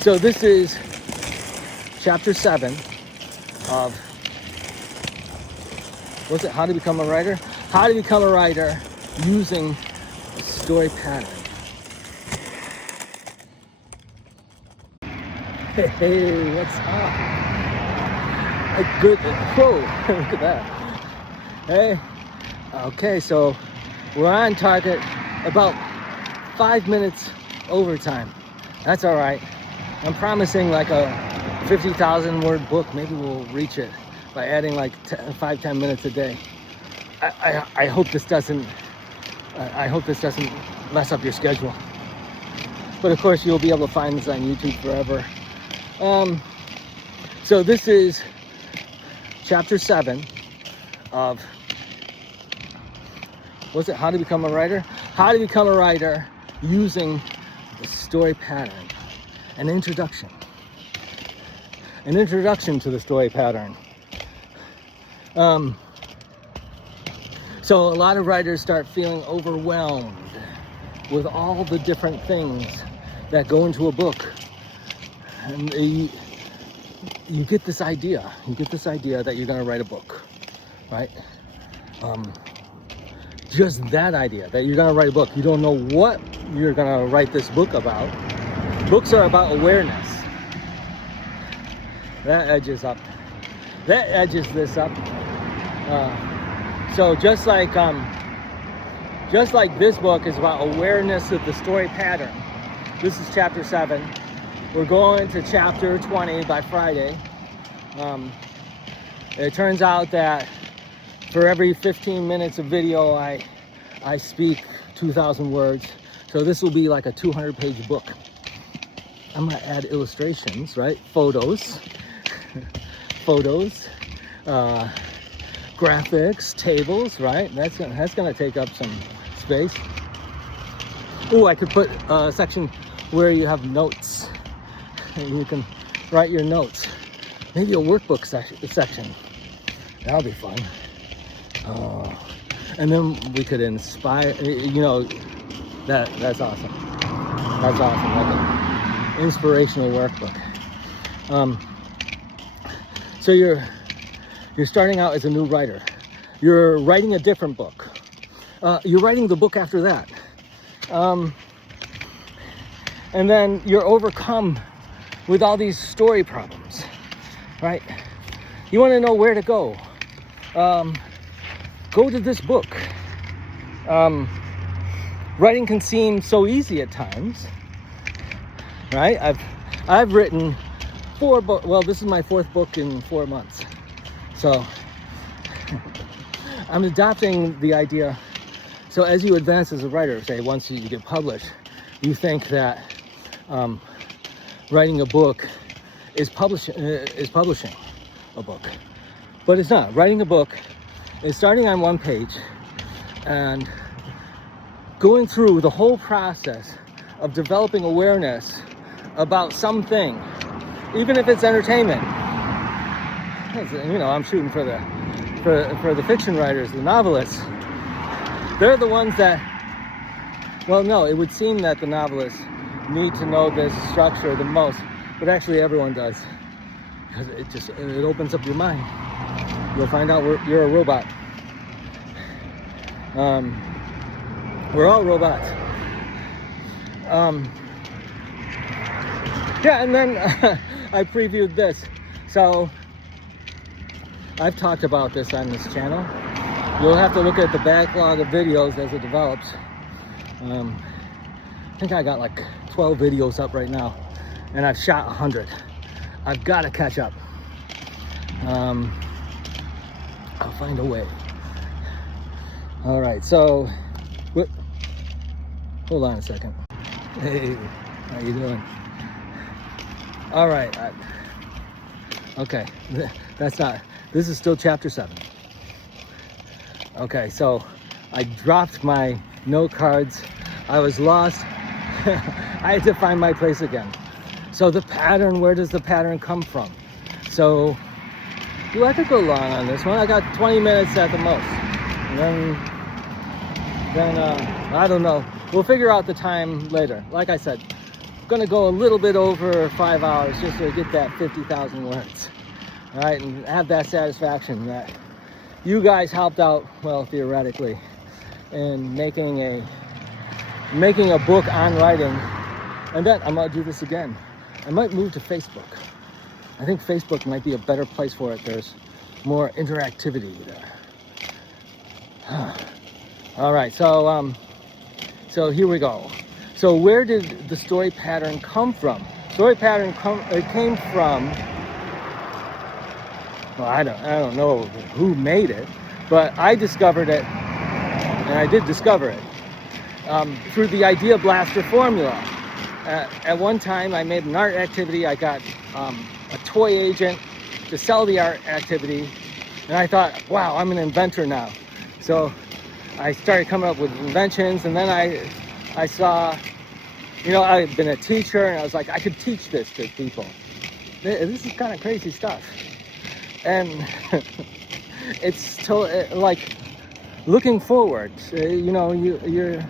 So this is chapter 7 of, what's it? How to become a writer? How to become a writer using a story pattern. Hey, what's up? A good, whoa, look at that. Hey, okay, so we're on target, about 5 minutes overtime. That's all right. I'm promising like a 50,000 word book. Maybe we'll reach it by adding like 5-10 minutes a day. I hope this doesn't mess up your schedule. But of course, you'll be able to find this on YouTube forever. So this is chapter 7 of, what's it? How to become a writer? How to become a writer using the story pattern. An introduction to the story pattern. So a lot of writers start feeling overwhelmed with all the different things that go into a book. And you get this idea that you're going to write a book, right? Just that idea that you're going to write a book. You don't know what you're going to write this book about. Books are about awareness. That edges this up. So just like this book is about awareness of the story pattern. This is chapter 7. We're going to chapter 20 by Friday. It turns out that for every 15 minutes of video, I speak 2,000 words. So this will be like a 200-page book. I'm gonna add illustrations, right? Photos, graphics, tables, right? That's gonna take up some space. Oh, I could put a section where you have notes. You can write your notes. Maybe a workbook section. That'll be fun. And then we could inspire. You know, that's awesome. That's awesome. Like an inspirational workbook. So you're starting out as a new writer. You're writing a different book. You're writing the book after that. And then you're overcome with all these story problems, right? You want to know where to go. Go to this book. Writing can seem so easy at times, right? I've written 4 books. Well, this is my 4th book in 4 months. So I'm adopting the idea. So as you advance as a writer, say once you get published, you think that writing a book is publishing a book, but it's not. Writing a book is starting on one page and going through the whole process of developing awareness about something, even if it's entertainment. You know, I'm shooting for the fiction writers, the novelists. They're the ones that, well, no, it would seem that the novelists need to know this structure the most, but actually everyone does, because it opens up your mind. You'll find out you're a robot. We're all robots. Yeah, and then I previewed this. So I've talked about this on this channel. You'll have to look at the backlog of videos as it develops. I think I got like 12 videos up right now, and I've shot 100. I've got to catch up. I'll find a way. All right, so hold on a second. Hey, how you doing? All right. Okay, this is still chapter 7. Okay, so I dropped my note cards. I was lost. I had to find my place again. So the pattern, where does the pattern come from? So, I could go long on this one. I got 20 minutes at the most. And then I don't know. We'll figure out the time later. Like I said, gonna go a little bit over 5 hours just to get that 50,000 words. All right, and have that satisfaction that you guys helped out, well, theoretically, in making a book on writing. And then I'm gonna do this again. I might move to Facebook. I think Facebook might be a better place for it. There's more interactivity there. All right, so here we go. So where did the story pattern come from? Story pattern came from, well, I don't know who made it, but I discovered it, and I did discover it through the Idea Blaster formula. At one time, I made an art activity. I got a toy agent to sell the art activity, and I thought, wow, I'm an inventor now. So I started coming up with inventions, and then I saw, you know, I've been a teacher, and I was like, I could teach this to people. This is kind of crazy stuff. And it's like looking forward. You know, your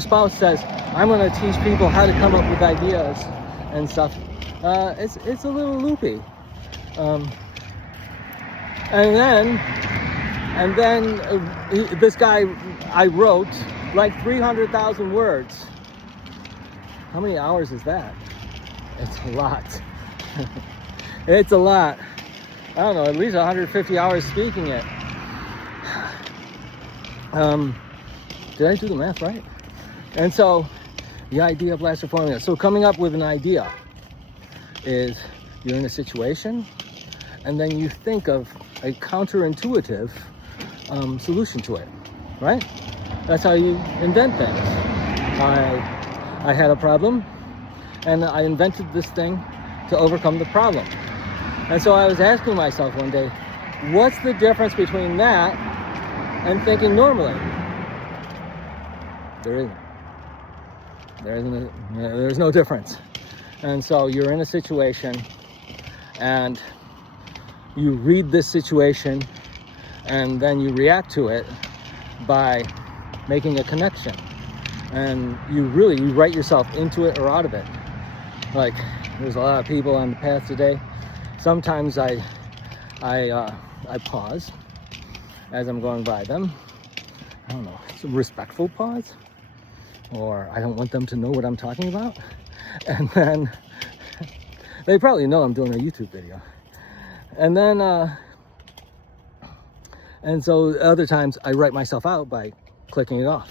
spouse says, I'm going to teach people how to come up with ideas and stuff. It's a little loopy. And then this guy, I wrote like 300,000 words. How many hours is that? It's a lot. It's a lot. I don't know, at least 150 hours speaking it. Did I do the math right? And so, the Idea Blaster formula. So coming up with an idea is you're in a situation, and then you think of a counterintuitive solution to it, right? That's how you invent things. I had a problem, and I invented this thing to overcome the problem. And so I was asking myself one day, what's the difference between that and thinking normally? There's no difference. And so you're in a situation, and you read this situation, and then you react to it by making a connection. And you write yourself into it or out of it. Like, there's a lot of people on the path today. Sometimes I pause as I'm going by them. I don't know, it's a respectful pause, or I don't want them to know what I'm talking about. And then they probably know I'm doing a YouTube video. And then and so other times I write myself out by clicking it off.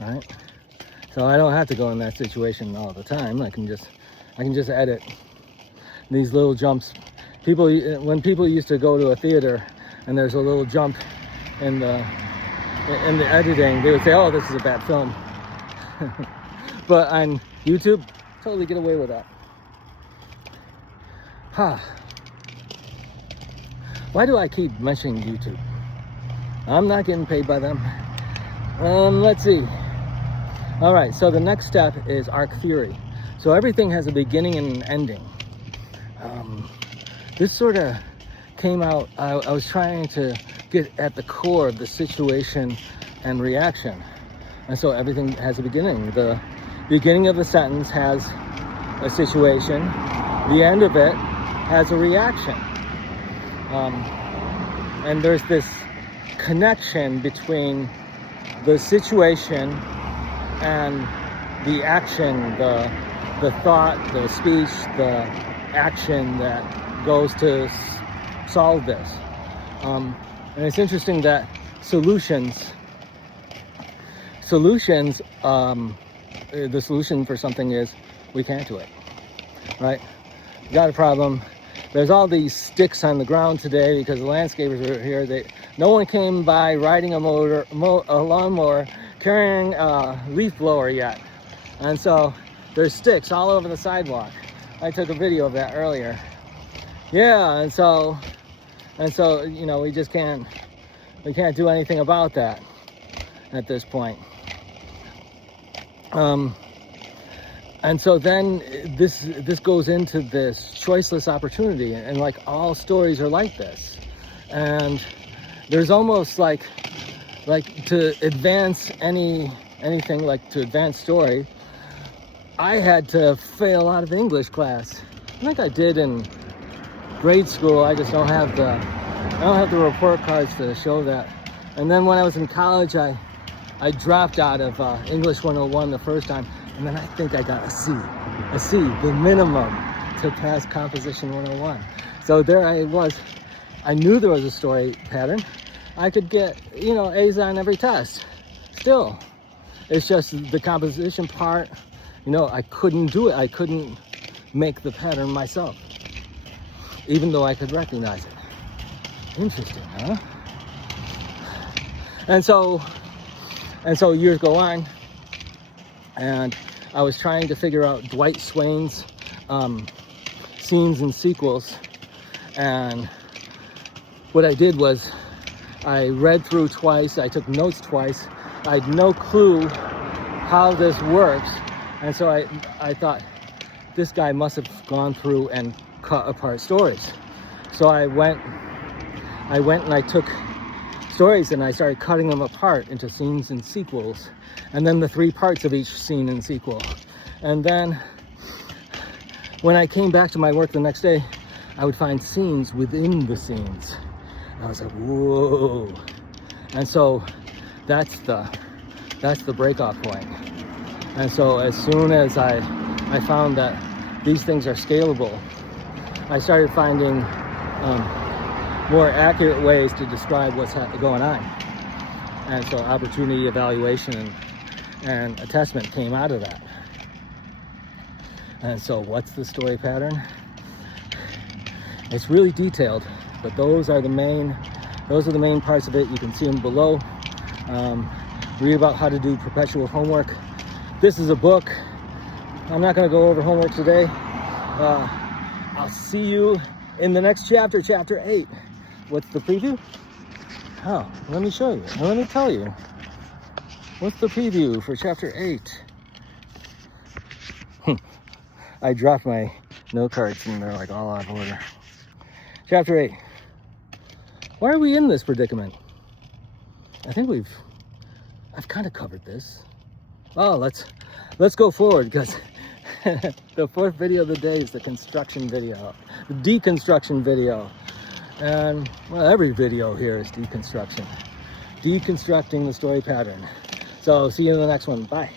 All right, so I don't have to go in that situation all the time. I can just edit these little jumps. When people used to go to a theater and there's a little jump in the editing, they would say, oh, this is a bad film. But on YouTube, totally get away with that. Why do I keep mentioning YouTube? I'm not getting paid by them. Let's see. All right, so the next step is arc theory. So everything has a beginning and an ending. This sort of came out, I was trying to get at the core of the situation and reaction. And so everything has a beginning. The beginning of the sentence has a situation. The end of it has a reaction. And there's this connection between the situation and the action, the thought, the speech, the action that goes to solve this. And it's interesting that solutions, the solution for something is we can't do it, right? You got a problem. There's all these sticks on the ground today because the landscapers are here. No one came by riding a lawnmower, carrying a leaf blower yet. And so there's sticks all over the sidewalk. I took a video of that earlier. Yeah, and so, you know, we can't do anything about that at this point. And so then this goes into this choiceless opportunity, and like all stories are like this. And there's almost like to advance anything, like to advance story, I had to fail out of English class. I think I did in grade school. I just don't have the report cards to show that. And then when I was in college, I dropped out of English 101 the first time, and then I think I got a C, the minimum to pass Composition 101. So there I was. I knew there was a story pattern. I could get, you know, A's on every test. Still, it's just the composition part, you know, I couldn't do it. I couldn't make the pattern myself, even though I could recognize it. Interesting, huh? And so years go on, and I was trying to figure out Dwight Swain's scenes and sequels. And what I did was I read through twice, I took notes twice. I had no clue how this works. And so I thought, this guy must have gone through and cut apart stories. So I went and I took stories and I started cutting them apart into scenes and sequels, and then the 3 parts of each scene and sequel. And then when I came back to my work the next day, I would find scenes within the scenes. And I was like, whoa. And so that's the breakoff point. And so as soon as I found that these things are scalable, I started finding more accurate ways to describe what's going on. And so opportunity evaluation and attestment came out of that. And so what's the story pattern? It's really detailed, but those are the main parts of it. You can see them below. Read about how to do perpetual homework. This is a book. I'm not going to go over homework today. I'll see you in the next chapter, chapter 8. What's the preview? Oh, let me show you. Let me tell you. What's the preview for chapter 8? I dropped my note cards and they're like all out of order. Chapter 8. Why are we in this predicament? I think I've kind of covered this. Oh, let's go forward, because the 4th video of the day is the construction video, the deconstruction video. And well, every video here is deconstruction. Deconstructing the story pattern. So see you in the next one. Bye.